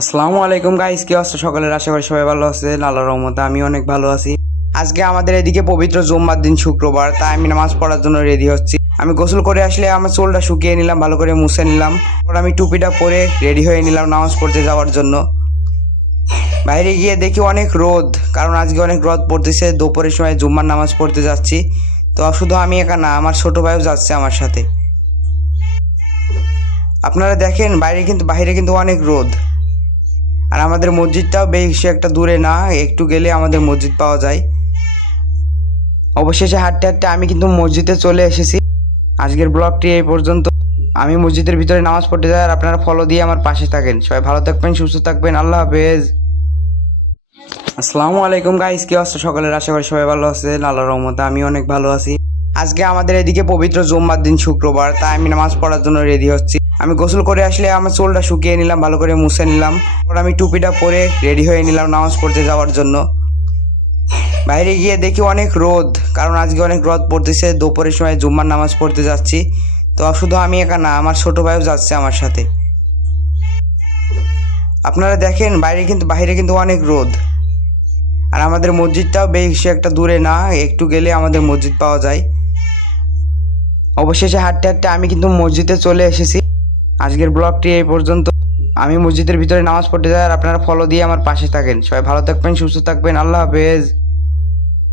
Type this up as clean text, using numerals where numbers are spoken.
আসসালামু আলাইকুম গাইস, কি অবস্থা সকলের? আশা করি সবাই ভালো আছে। আল্লাহর রহমতে আমি অনেক ভালো আছি। আজকে আমাদের এদিকে পবিত্র জুম্মার দিন, শুক্রবার, তাই আমি নামাজ পড়ার জন্য রেডি হচ্ছি। আমি গোসল করে আসলে আমার চুলটা শুকিয়ে নিলাম, ভালো করে মুছে নিলাম। তারপর আমি টুপিটা পরে রেডি হয়ে নিলাম নামাজ পড়তে যাওয়ার জন্য। বাইরে গিয়ে দেখি অনেক রোদ, কারণ আজকে অনেক রোদ পড়তেছে। দুপুরের সময় জুম্মার নামাজ পড়তে যাচ্ছি। তো শুধু আমি একা না, আমার ছোট ভাইও যাচ্ছে আমার সাথে। আপনারা দেখেন বাইরে কিন্তু অনেক রোদ। আর আমাদের মসজিদটাও বেশি একটা দূরে না, একটু গেলে আমাদের মসজিদ পাওয়া যায়। অবশেষে হাঁটতে হাঁটতে আমি কিন্তু মসজিদে চলে এসেছি। আজকের ব্লগটি এই পর্যন্ত। আমি মসজিদের ভিতরে নামাজ পড়তে যাই, আর আপনারা ফলো দিয়ে আমার পাশে থাকেন। সবাই ভালো থাকবেন, সুস্থ থাকবেন। আল্লাহ হাফেজ। আসসালামু আলাইকুম গাইস, কি অবস্থা সকলের? আশা করি সবাই ভালো আছে। আল্লাহর রহমতে আমি অনেক ভালো আছি। আজকে আমাদের এদিকে পবিত্র জুম্মার দিন, শুক্রবার, তাই আমি নামাজ পড়ার জন্য রেডি হচ্ছি। আমি গোসল করে আসলে আমার চুলটা শুকিয়ে নিলাম, ভালো করে মুছে নিলাম। তারপর আমি টুপিটা পরে রেডি হয়ে নিলাম নামাজ পড়তে যাওয়ার জন্য। বাইরে গিয়ে দেখি অনেক রোদ, কারণ আজকে অনেক রোদ পড়তেছে। দুপুরের সময় জুম্মার নামাজ পড়তে যাচ্ছি। তো শুধু আমি একা না, আমার ছোট ভাইও যাচ্ছে আমার সাথে। আপনারা দেখেন বাইরে কিন্তু অনেক রোদ। আর আমাদের মসজিদটাও বেশি একটা দূরে না, একটু গেলে আমাদের মসজিদ পাওয়া যায়। অবশেষে হাঁটতে হাঁটতে আমি কিন্তু মসজিদে চলে এসেছি। আজকের ব্লগটি এই পর্যন্ত। আমি মসজিদের ভিতরে নামাজ পড়তে যাই, আর আপনারা ফলো দিয়ে আমার পাশে থাকেন। সবাই ভালো থাকবেন, সুস্থ থাকবেন। আল্লাহ হাফেজ।